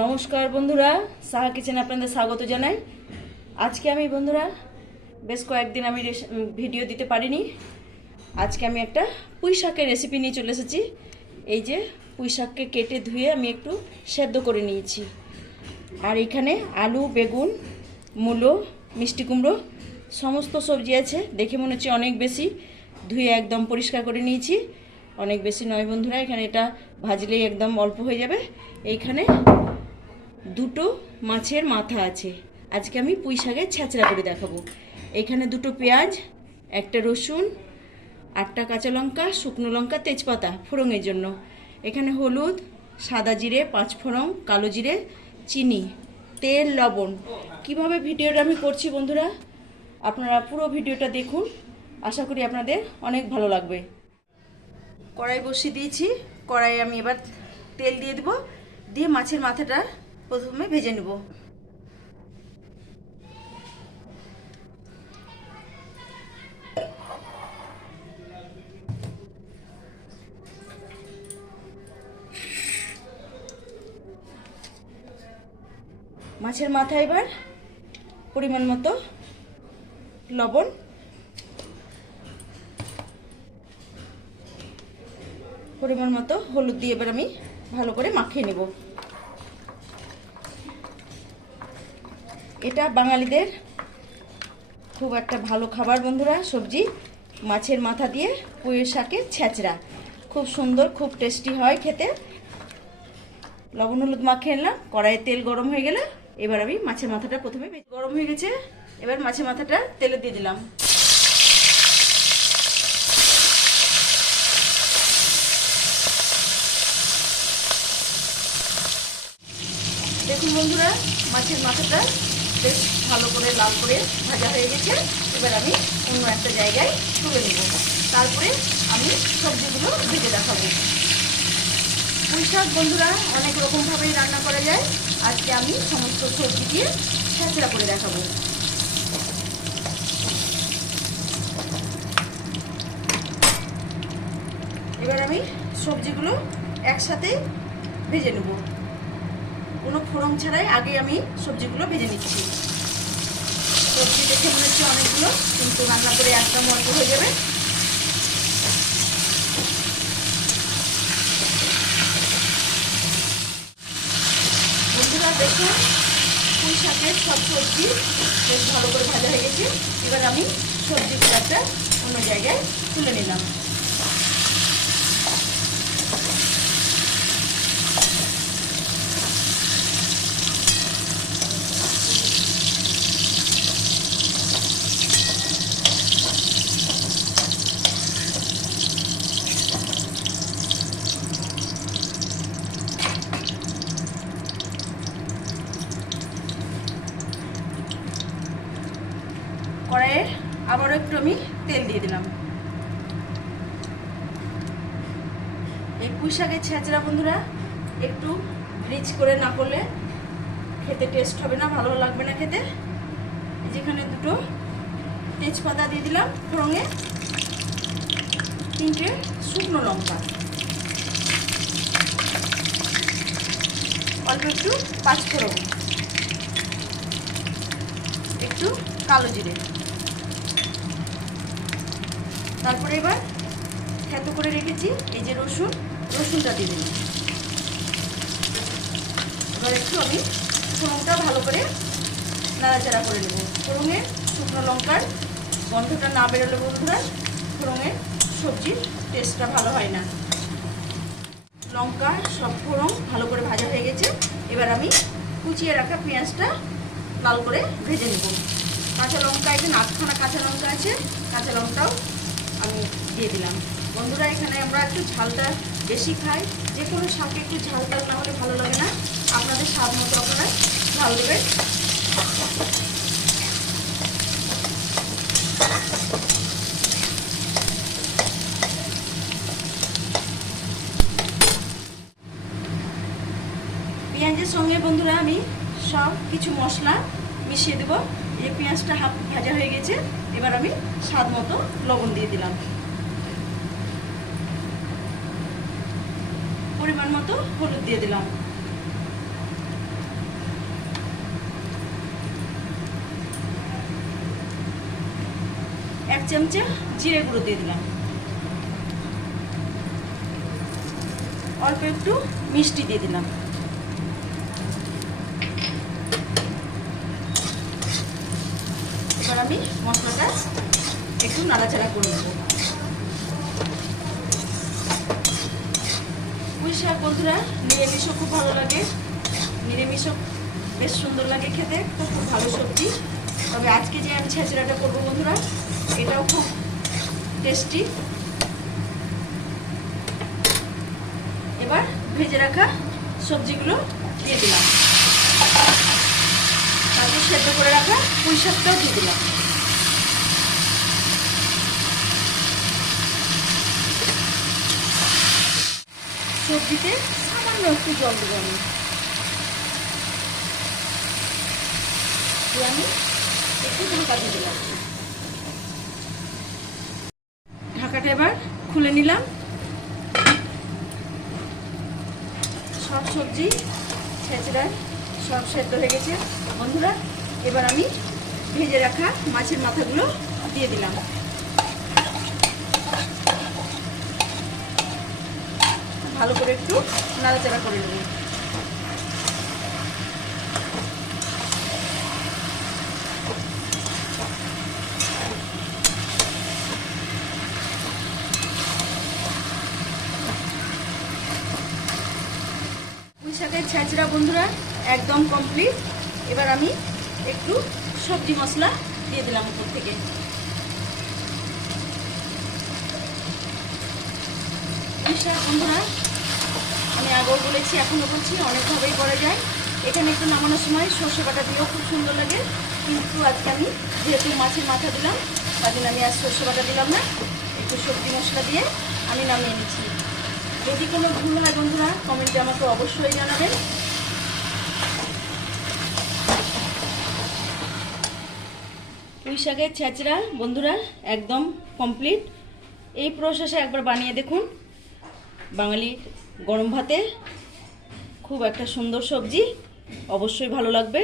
নমস্কার বন্ধুরা, সাহা কিচেনে আপনাদের স্বাগত জানাই। আজকে আমি বন্ধুরা বেশ কয়েকদিন আমি ভিডিও দিতে পারিনি। আজকে আমি একটা পুঁই শাকের রেসিপি নিয়ে চলে এসেছি। এই যে পুঁই শাককে কেটে ধুয়ে আমি একটু সেদ্ধ করে নিয়েছি। আর এখানে আলু, বেগুন, মূলো, মিষ্টি কুমড়ো সমস্ত সবজি আছে। দেখে মনে হচ্ছে অনেক বেশি, ধুয়ে একদম পরিষ্কার করে নিয়েছি। অনেক বেশি নয় বন্ধুরা, এখানে এটা ভাজলেই একদম অল্প হয়ে যাবে। এইখানে দুটো মাছের মাথা আছে। আজকে আমি পুঁই শাকের ছ্যাঁচড়া করে দেখাবো। এখানে দুটো পেঁয়াজ, একটা রসুন, 8টা কাঁচা লঙ্কা, শুকনো লঙ্কা, তেজপাতা ফোড়নের জন্য। এখানে হলুদ, সাদা জিরে, 5 ফোড়ন, কালো জিরে, চিনি, তেল, লবণ। কিভাবে ভিডিওটা আমি করছি বন্ধুরা, আপনারা পুরো ভিডিওটা দেখুন, আশা করি আপনাদের অনেক ভালো লাগবে। কড়াই বসিয়ে দিয়েছি। কড়াই আমি এবার তেল দিয়ে দেব, দিয়ে মাছের মাথাটা প্রথমে ভেজে নেব। মাছের মাথা এবার পরিমাণ মতো লবণ, পরিমাণ মতো হলুদ দিয়ে এবার আমি ভালো করে মাখিয়ে নেব। এটা বাঙালিদের খুব একটা ভালো খাবার বন্ধুরা, সবজি মাছের মাথা দিয়ে পুঁই শাকের ছ্যাঁচড়া। খুব সুন্দর, খুব টেস্টি হয় খেতে। লবণ হলুদ মাখিয়ে নিলাম। কড়াইয়ে তেল গরম হয়ে গেলে এবার আমি মাছের মাথাটা প্রথমে গরম হয়ে গেছে, এবার মাছের মাথাটা তেলে দিয়ে দিলাম। দেখুন বন্ধুরা, মাছের মাথাটা বেশ ভালো করে লাল করে ভাজা হয়ে গেছে। এবার আমি অন্য একটা জায়গায় তুলে নেব, তারপরে আমি সবজিগুলো ভেজে দেখাবো। পুঁই শাক বন্ধুরা অনেক রকমভাবেই রান্না করা যায়। আজকে আমি সমস্ত সবজি দিয়ে ছ্যাঁচড়া করে দেখাবো। এবার আমি সবজিগুলো একসাথে ভেজে নেব, কোনো ফোড়ন ছাড়াই আগে আমি সবজিগুলো ভেজে নিচ্ছি। সবজি দেখে মনে হচ্ছে অনেকগুলো, কিন্তু রান্না করে একদম অল্প হয়ে যাবে। বন্ধুরা দেখুন, পুঁই শাকের সব সবজি বেশ ভালো করে ভাজা হয়ে গেছে। এবার আমি সবজিগুলো একটা অন্য জায়গায় তুলে নিলাম। কড়াইয়ে আবারও একটু আমি তেল দিয়ে দিলাম। এই পুঁই শাকের ছ্যাঁচড়া বন্ধুরা একটু রিচ করে না করলে খেতে টেস্ট হবে না, ভালো লাগবে না খেতে। যেখানে দুটো তেজপাতা দিয়ে দিলাম ফোড়নে, 3টে শুকনো লঙ্কা, অল্প একটু 5 ফোড়ন, একটু কালো জিরে। তারপরে এবার থেতো করে রেখেছি এই যে রসুনটা দিয়ে দিলাম। এবার একটু আমি ফোড়নটা ভালো করে নাড়াচাড়া করে নেব। ফোড়নে শুকনো লঙ্কার গন্ধটা না বেরোলে বন্ধুরা ফোড়নের সবজির টেস্টটা ভালো হয় না। লঙ্কা সব ফোড়ন ভালো করে ভাজা হয়ে গেছে। এবার আমি কুচিয়ে রাখা পেঁয়াজটা লাল করে ভেজে নেব। কাঁচা লঙ্কা, এখানে 8খানা কাঁচা লঙ্কা আছে, কাঁচা লঙ্কাও আমি দিয়ে দিলাম। বন্ধুরা এখানে আমরা একটু ঝালটা বেশি খাই, যে কোনো শাকে একটু ঝাল টাল না হলে ভালো লাগে না। আপনাদের স্বাদ মতো আপনারা ঝাল দেবেন। পেঁয়াজের সঙ্গে বন্ধুরা আমি সব কিছু মশলা মিশিয়ে দেবো। এই পেঁয়াজটা হাফ ভাজা হয়ে গেছে, এবার আমি স্বাদ মতো লবণ দিয়ে দিলাম। পরিমাণ মতো হলুদ দিয়ে দিলাম। এক চামচা জিরে গুঁড়ো দিয়ে দিলাম। অল্প একটু মিষ্টি দিয়ে দিলাম। এবার আমি মশলাটা একটু নাড়াচাড়া করে নেব। পুঁই শাক বন্ধুরা নিরামিষও খুব ভালো লাগে, নিরামিষও বেশ সুন্দর লাগে খেতে, খুব ভালো সবজি। তবে আজকে যে আমি ছেঁচড়াটা করবো বন্ধুরা, এটাও খুব টেস্টি। এবার ভেজে রাখা সবজিগুলো দিয়ে দিলাম, তারপর সেদ্ধ করে রাখা পুঁই শাকটাও দিয়ে দিলাম। সবজিতে সামান্য একটু জল দেবো আমি একটু ঢাকা দিয়ে দিলাম। ঢাকাটা এবার খুলে নিলাম। সব সবজি ছেঁচড়ায় সব সেদ্ধ হয়ে গেছে বন্ধুরা। এবার আমি ভেজে রাখা মাছের মাথাগুলো দিয়ে দিলাম। ভালো করে একটু নাড়াচাড়া করে নেব। পুঁই শাকের ছেঁচড়া বন্ধুরা একদম কমপ্লিট। এবার আমি একটু সবজি মশলা দিয়ে দিলাম উপর থেকে। পুঁই শাক বন্ধুরা আমি আগেও বলেছি, এখনও বলছি, অনেকভাবেই করা যায়। এখানে একটু নামানোর সময় সর্ষে বাটা দিয়েও খুব সুন্দর লাগে, কিন্তু আজকে আমি যেহেতু মাছের মাথা দিলাম তার জন্য আমি আর সর্ষে বাটা দিলাম না, একটু সবজি মশলা দিয়ে আমি নামিয়ে নিচ্ছি। যদি কোনো ভুল হয় বন্ধুরা কমেন্টে আমাকে অবশ্যই জানাবেন। পুঁই শাকের ছেঁচড়া বন্ধুরা একদম কমপ্লিট। এই প্রসেসে একবার বানিয়ে দেখুন, বাঙালির গরম ভাতে খুব একটা সুন্দর সবজি, অবশ্যই ভালো লাগবে।